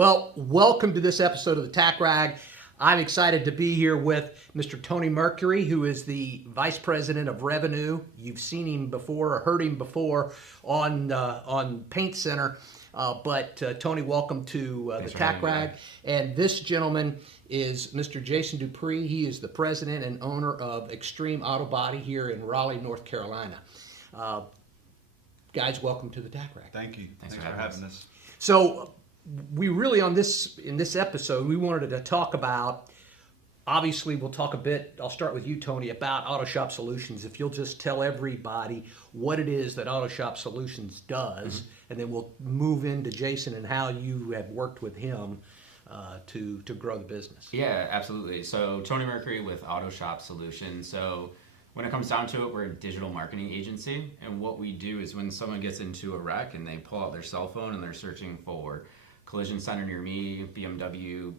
Well, welcome to this episode of the Tack Rag. I'm excited to be here with Mr. Tony Mercury, who is the Vice President of Revenue. You've seen him before or heard him before on Paint Center. But Tony, welcome to the Tack Rag. And this gentleman is Mr. Jason Dupree. He is the president and owner of Xtreme Auto Body here in Raleigh, North Carolina. Guys, welcome to the Tack Rag. Thank you. Thanks for having us. So we really in this episode, we wanted to talk about, obviously we'll talk a bit, I'll start with you, Tony, about Auto Shop Solutions. If you'll just tell everybody what it is that Auto Shop Solutions does, and then we'll move into Jason and how you have worked with him to grow the business. Yeah, absolutely. So Tony Mercury with Auto Shop Solutions. So when it comes down to it, we're a digital marketing agency, and what we do is when someone gets into a wreck and they pull out their cell phone and they're searching for collision center near me, BMW,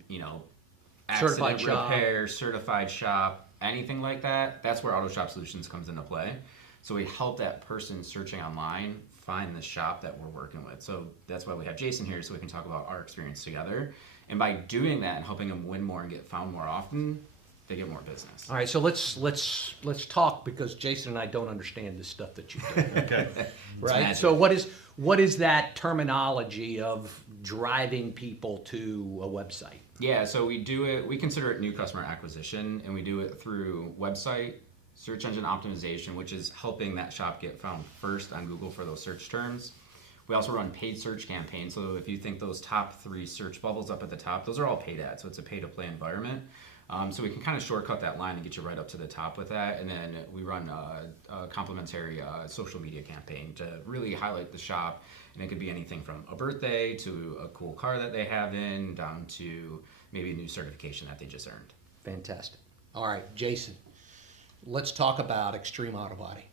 accident repair, certified shop, anything like that, that's where Auto Shop Solutions comes into play. So we help that person searching online find the shop that we're working with. So that's why we have Jason here, so we can talk about our experience together. And by doing that and helping them win more and get found more often, they get more business. All right, so let's talk, because Jason and I don't understand this stuff that you do. Okay. Right? So what is that terminology of driving people to a website? Yeah, so we consider it new customer acquisition, and we do it through website, search engine optimization, which is helping that shop get found first on Google for those search terms. We also run paid search campaigns, so if you think those top 3 search bubbles up at the top, those are all paid ads, so it's a pay-to-play environment. So we can kind of shortcut that line and get you right up to the top with that. And then we run a complimentary social media campaign to really highlight the shop. And it could be anything from a birthday to a cool car that they have in, down to maybe a new certification that they just earned. Fantastic. All right, Jason, let's talk about Xtreme Auto Body.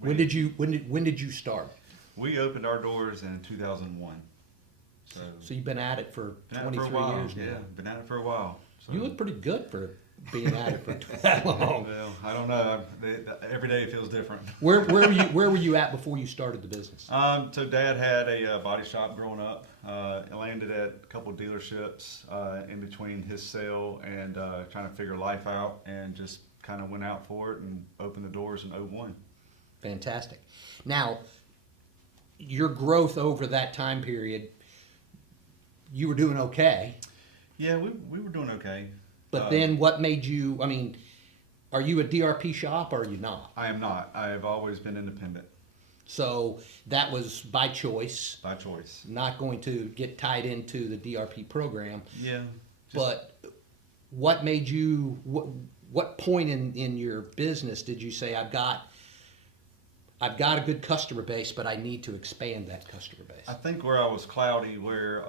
When did you start? We opened our doors in 2001. So you've been at it for 23 years now. Yeah, been at it for a while. So. You look pretty good for being at it for that long. Well, I don't know. Every day feels different. Where were you at before you started the business? So Dad had a body shop growing up. Landed at a couple dealerships in between his sale and trying to figure life out, and just kind of went out for it and opened the doors in 2001. Fantastic. Now, your growth over that time period, you were doing okay. Yeah, we were doing okay. But then what made you, are you a DRP shop or are you not? I am not. I have always been independent. So that was by choice. By choice. Not going to get tied into the DRP program. Yeah. But what made you, what point in your business did you say, I've got a good customer base, but I need to expand that customer base? I think where I was cloudy, where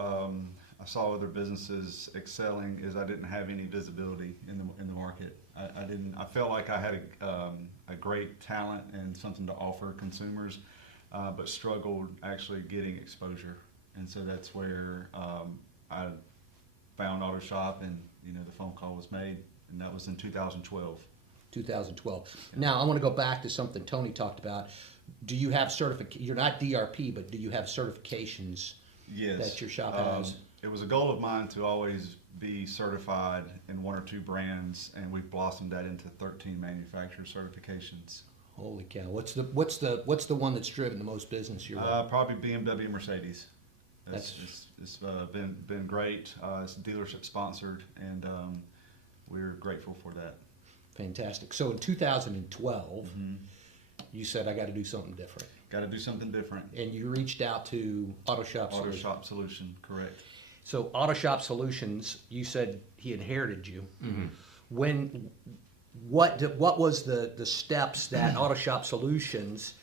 I saw other businesses excelling, is I didn't have any visibility in the market. I felt like I had a great talent and something to offer consumers, but struggled actually getting exposure. And so that's where I found Auto Shop, and the phone call was made, and that was in 2012. 2012. Now I want to go back to something Tony talked about. Do you have you're not DRP, but do you have certifications? Yes. That your shop has? It was a goal of mine to always be certified in 1 or 2 brands, and we've blossomed that into 13 manufacturer certifications. Holy cow! What's the one that's driven the most business you're with? Probably BMW, Mercedes. It's been great. It's dealership sponsored, and we're grateful for that. Fantastic. So in 2012, you said, I got to do something different. Got to do something different. And you reached out to Auto Shop Solutions. Auto Shop Solution, correct. So Auto Shop Solutions, you said he inherited you. Mm-hmm. What was the steps that Auto Shop Solutions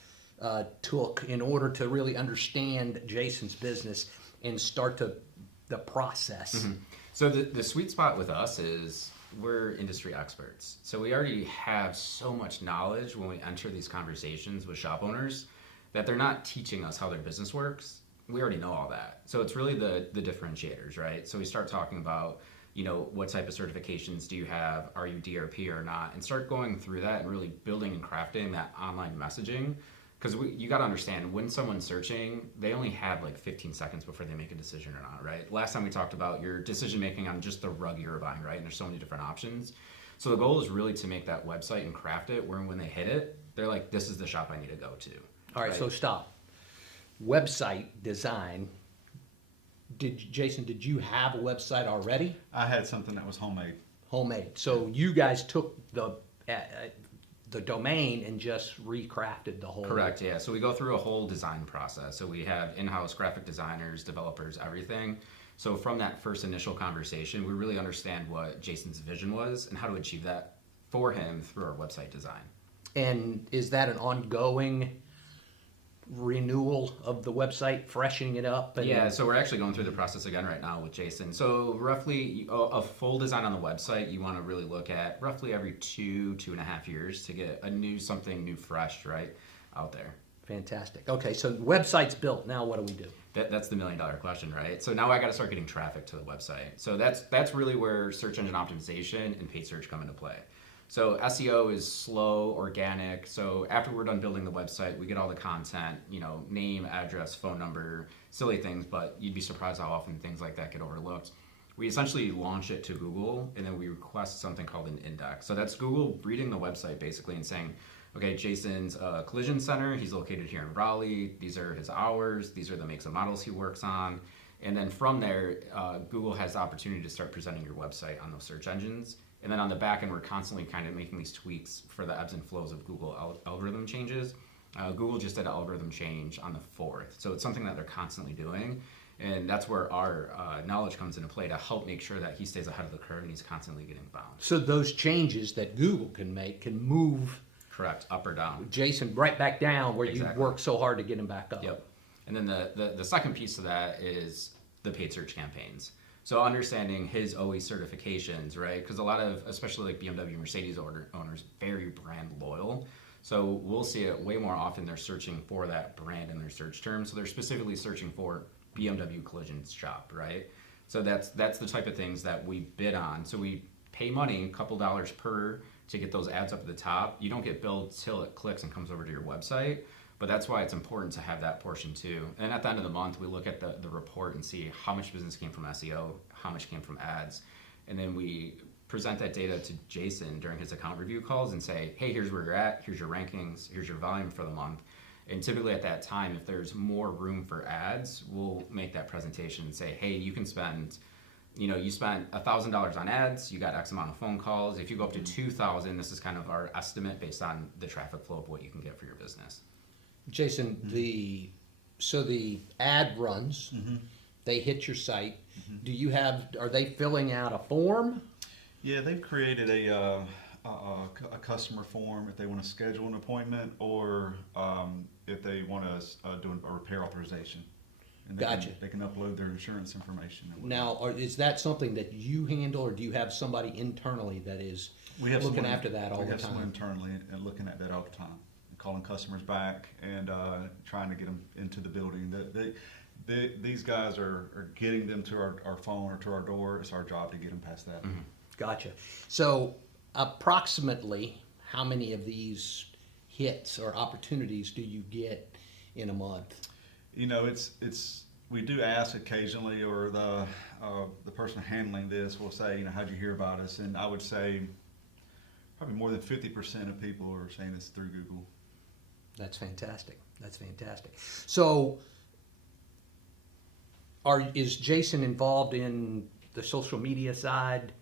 took in order to really understand Jason's business and start the process? Mm-hmm. So the sweet spot with us is we're industry experts. So we already have so much knowledge when we enter these conversations with shop owners that they're not teaching us how their business works. We already know all that. So it's really the differentiators, right? So we start talking about, what type of certifications do you have? Are you DRP or not? And start going through that and really building and crafting that online messaging because you got to understand, when someone's searching, they only have like 15 seconds before they make a decision or not, right? Last time we talked about your decision making on just the rug you're buying, right? And there's so many different options. So the goal is really to make that website and craft it where when they hit it, they're like, this is the shop I need to go to. All right, so stop. Website design. Jason, did you have a website already? I had something that was homemade. Homemade. So you guys took the domain and just recrafted the whole. Correct, yeah. So we go through a whole design process. So we have in-house graphic designers, developers, everything. So from that first initial conversation, we really understand what Jason's vision was and how to achieve that for him through our website design. And is that an ongoing renewal of the website, freshening it up? Yeah, so we're actually going through the process again right now with Jason. So roughly a full design on the website, you want to really look at roughly every 2.5 years to get something new, fresh, right, out there. Fantastic. Okay, so the website's built. Now what do we do? That's the $1 million question, right? So now I got to start getting traffic to the website. So that's really where search engine optimization and paid search come into play. So SEO is slow, organic. So after we're done building the website, we get all the content, name, address, phone number, silly things, but you'd be surprised how often things like that get overlooked. We essentially launch it to Google, and then we request something called an index. So that's Google reading the website basically and saying, okay, Jason's a collision center. He's located here in Raleigh. These are his hours. These are the makes and models he works on. And then from there, Google has the opportunity to start presenting your website on those search engines. And then on the back end, we're constantly kind of making these tweaks for the ebbs and flows of Google algorithm changes. Google just did an algorithm change on the 4th. So it's something that they're constantly doing. And that's where our knowledge comes into play to help make sure that he stays ahead of the curve and he's constantly getting found. So those changes that Google can make can move. Correct, up or down. Jason right back down where Exactly. you worked so hard to get him back up. Yep. And then the second piece of that is the paid search campaigns. So understanding his OE certifications, right? Because a lot of, especially like BMW, Mercedes owners, very brand loyal. So we'll see it way more often. They're searching for that brand in their search terms. So they're specifically searching for BMW collision shop, right? So that's the type of things that we bid on. So we pay money, a couple dollars per, to get those ads up at the top. You don't get billed till it clicks and comes over to your website. But that's why it's important to have that portion too. And at the end of the month, we look at the report and see how much business came from SEO, how much came from ads. And then we present that data to Jason during his account review calls and say, hey, here's where you're at, here's your rankings, here's your volume for the month. And typically at that time, if there's more room for ads, we'll make that presentation and say, hey, you can spend, you spent $1,000 on ads, you got X amount of phone calls. If you go up to 2,000, this is kind of our estimate based on the traffic flow of what you can get for your business. Jason, the ad runs, they hit your site. Are they filling out a form? Yeah, they've created a customer form if they want to schedule an appointment or if they want to do a repair authorization. And they can upload their insurance information. Now, is that something that you handle, or do you have somebody internally that is looking after that all the time? We have someone internally and looking at that all the time, calling customers back and trying to get them into the building. These guys are getting them to our phone or to our door. It's our job to get them past that. Mm-hmm. Gotcha. So approximately how many of these hits or opportunities do you get in a month? It's we do ask occasionally, or the person handling this will say, how'd you hear about us? And I would say probably more than 50% of people are saying it's through Google. That's fantastic. That's fantastic. So, is Jason involved in the social media side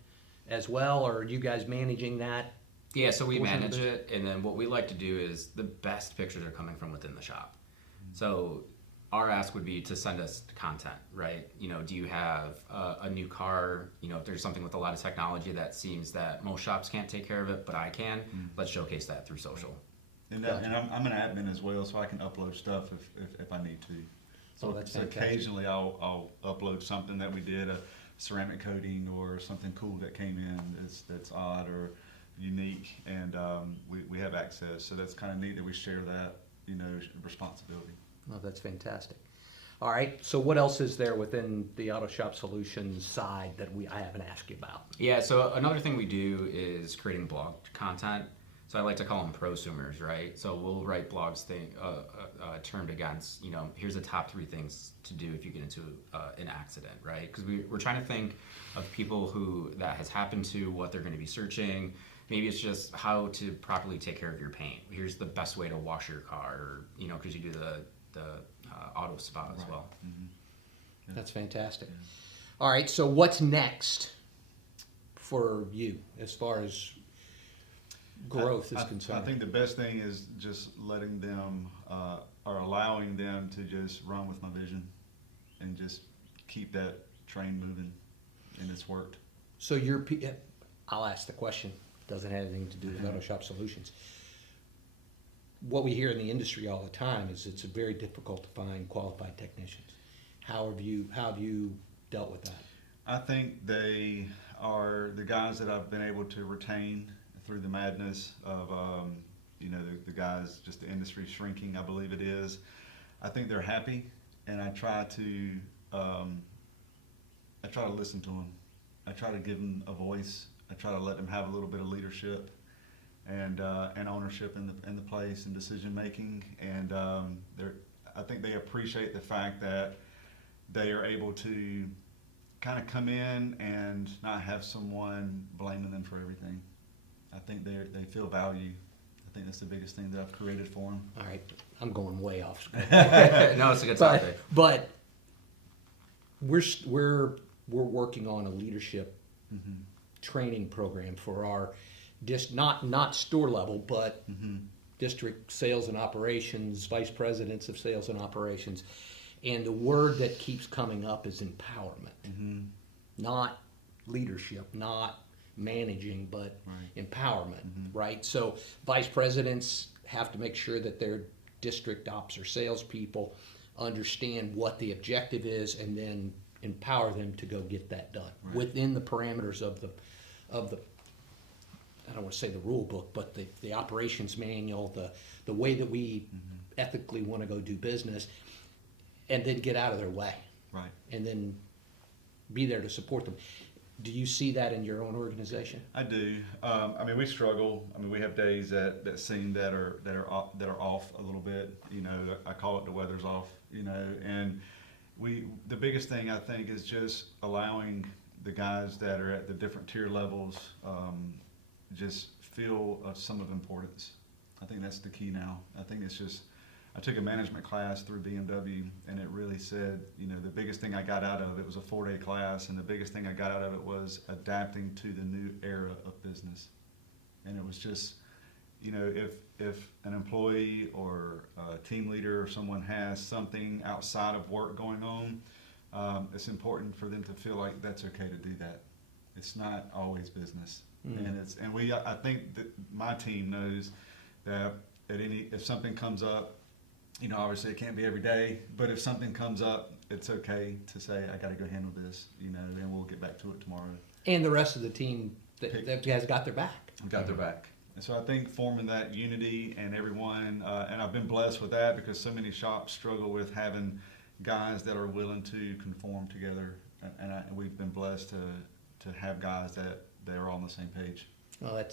as well, or are you guys managing that? Yeah, so we manage it, and then what we like to do is the best pictures are coming from within the shop. So our ask would be to send us content, right? Do you have a new car? If there's something with a lot of technology that seems that most shops can't take care of it, but I can, let's showcase that through social. And I'm an admin as well, so I can upload stuff if I need to. So, occasionally I'll upload something that we did, a ceramic coating or something cool that came in that's odd or unique, and we have access. So that's kind of neat that we share that, responsibility. Oh, that's fantastic. All right. So what else is there within the Auto Shop Solutions side that I haven't asked you about? Yeah. So another thing we do is creating blog content. So I like to call them prosumers, right? So we'll write blogs termed against, here's the top 3 things to do if you get into an accident, right? Because we're trying to think of people who that has happened to, what they're going to be searching. Maybe it's just how to properly take care of your paint. Here's the best way to wash your car, or, because you do the auto spa as well. Mm-hmm. Yeah. That's fantastic. Yeah. All right, so what's next for you as far as growth is concerned? I think the best thing is just letting them or allowing them to just run with my vision and just keep that train moving, and it's worked. So I'll ask the question. Doesn't have anything to do with Auto Shop Solutions. What we hear in the industry all the time is it's very difficult to find qualified technicians. How have you dealt with that? I think they are the guys that I've been able to retain through the madness of the guys, just the industry shrinking, I believe it is. I think they're happy, and I try to listen to them. I try to give them a voice. I try to let them have a little bit of leadership and ownership in the place and decision making. And I think they appreciate the fact that they are able to kind of come in and not have someone blaming them for everything. I think they feel value. I think that's the biggest thing that I've created for them. All right, I'm going way off script. No, it's a good topic. But we're working on a leadership training program for our not store level, but district sales and operations, vice presidents of sales and operations. And the word that keeps coming up is empowerment, not leadership, not managing, but empowerment, right? So vice presidents have to make sure that their district ops or salespeople understand what the objective is, and then empower them to go get that done within the parameters of the I don't want to say the rule book, but the operations manual, the way that we ethically want to go do business, and then get out of their way, and then be there to support them. Do you see that in your own organization? I do. We struggle. We have days that seem that are off a little bit. I call it the weather's off. And the biggest thing I think is just allowing the guys that are at the different tier levels just feel some of importance. I think that's the key now. I think it's just, I took a management class through BMW, and it really said, the biggest thing I got out of it was a 4-day class, and the biggest thing I got out of it was adapting to the new era of business. And it was just, if an employee or a team leader or someone has something outside of work going on, it's important for them to feel like that's okay to do that. It's not always business. I think that my team knows that if something comes up, obviously it can't be every day, but if something comes up, it's okay to say, I got to go handle this, and we'll get back to it tomorrow. And the rest of the team that has got their back. Got their back. And so I think forming that unity and everyone, and I've been blessed with that because so many shops struggle with having guys that are willing to conform together, and we've been blessed to have guys that are all on the same page. Well,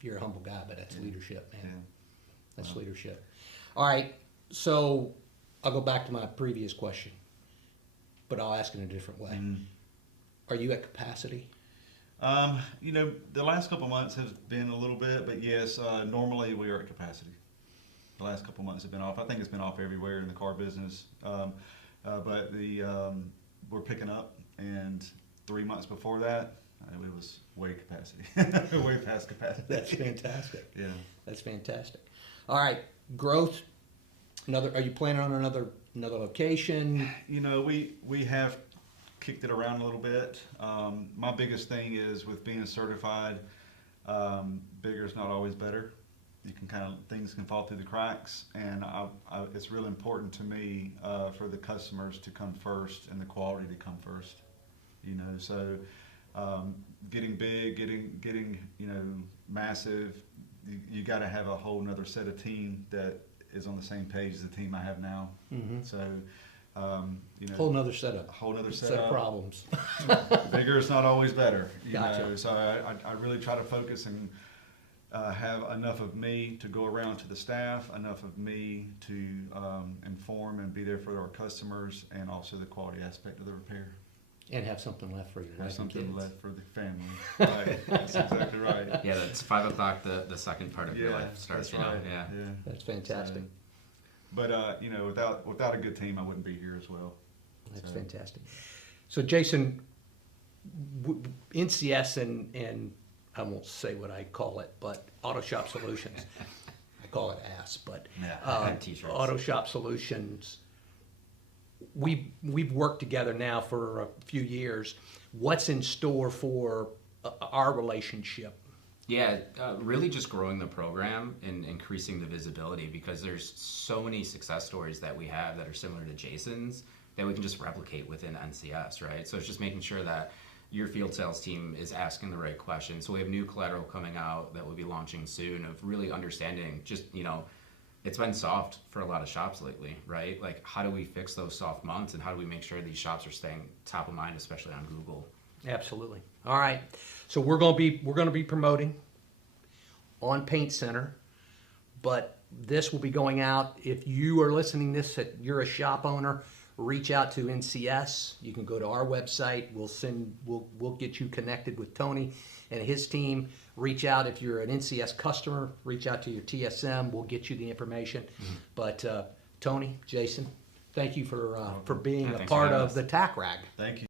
you're a humble guy, but that's leadership, man. Yeah. That's leadership. All right, so I'll go back to my previous question, but I'll ask it in a different way. Are you at capacity? The last couple of months has been a little bit, but yes, normally we are at capacity. The last couple of months have been off. I think it's been off everywhere in the car business, but we're picking up, and 3 months before that, it was way past capacity. That's fantastic. Yeah. That's fantastic. All right, growth. Are you planning on another location? We have kicked it around a little bit. My biggest thing is with being certified, bigger is not always better. Things can fall through the cracks, and it's really important to me for the customers to come first and the quality to come first. So getting big, getting massive, you got to have a whole nother set of team that is on the same page as the team I have now. So Whole nother setup. A whole nother set of problems. Bigger is not always better. Gotcha. So I really try to focus and have enough of me to go around to the staff, enough of me to inform and be there for our customers, and also the quality aspect of the repair. And have something left for your Have wife and something kids. left for the family. Right, that's exactly right. Yeah, that's 5 o'clock. The second part of your Yeah, life starts. that's right. Yeah. Yeah. That's fantastic. But you know, without a good team, I wouldn't be here as well. That's So- fantastic. So Jason, NCS and I won't say what I call it, but Auto Shop Solutions. I call it ASS, but Yeah, t-shirts. Auto Shop Solutions. We've worked together now for a few years. What's in store for our relationship? Yeah, really just growing the program and increasing the visibility, because there's so many success stories that we have that are similar to Jason's that we can just replicate within NCS, right? So it's just making sure that your field sales team is asking the right questions. So we have new collateral coming out that we'll be launching soon, of really understanding just, it's been soft for a lot of shops lately, right? Like, how do we fix those soft months, and how do we make sure these shops are staying top of mind, especially on Google? Absolutely. All right. So we're going to be promoting on Paint Center, but this will be going out. If you are listening to this, you're a shop owner, reach out to NCS. You can go to our website. We'll get you connected with Tony and his team. Reach out if you're an NCS customer. Reach out to your TSM. We'll get you the information. Mm-hmm. But Tony, Jason, thank you for being a thanks for part having of us. the Tack Rag. Thank you.